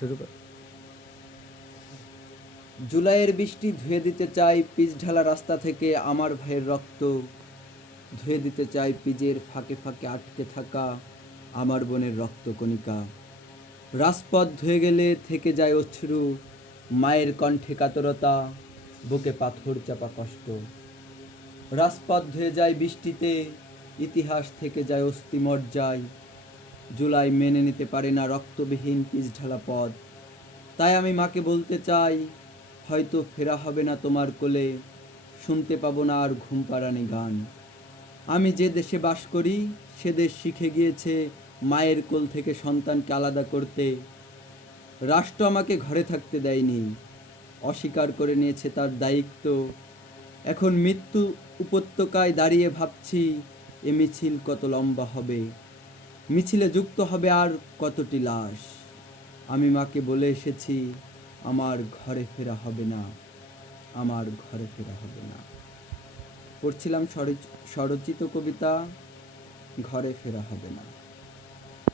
শুরু কর। জুলাইয়ের বৃষ্টি ধুয়ে দিতে চাই পিচ ঢালা রাস্তা থেকে আমার ভাইয়ের রক্ত, ধুয়ে দিতে চাই পিচের ফাঁকে ফাঁকে আটকে থাকা আমার বোনের রক্তকণিকা। রাজপথ ধুয়ে গেলে থেকে যায় অশ্রু, মায়ের কণ্ঠে কাতরতা, বুকে পাথর চাপা কষ্ট। রাজপথ ধুয়ে যায় বৃষ্টিতে, ইতিহাস থেকে যায় অস্থিমজ্জায়। জুলাই মেনে নিতে পারে না রক্তবিহীন পিচ ঢালা পথ। তাই আমি মাকে বলতে চাই, হয়তো ফেরা হবে না তোমার কোলে, শুনতে পাবো না আর ঘুম পাড়ানি গান। আমি যে দেশে বাস করি সে দেশ শিখে গিয়েছে মায়ের কোল থেকে সন্তানকে আলাদা করতে। রাষ্ট্র আমাকে ঘরে থাকতে দেয়নি, অস্বীকার করে নিয়েছে তার দায়িত্ব। এখন মৃত্যু উপত্যকায় দাঁড়িয়ে ভাবছি এ মিছিল কত লম্বা হবে, মিছিলে যুক্ত হবে আর কতটি লাশ। আমি মাকে বলে এসেছি আমার ঘরে ফেরা হবে না, আমার ঘরে ফেরা হবে না। পড়ছিলাম স্বরচিত কবিতা ঘরে ফেরা হবে না।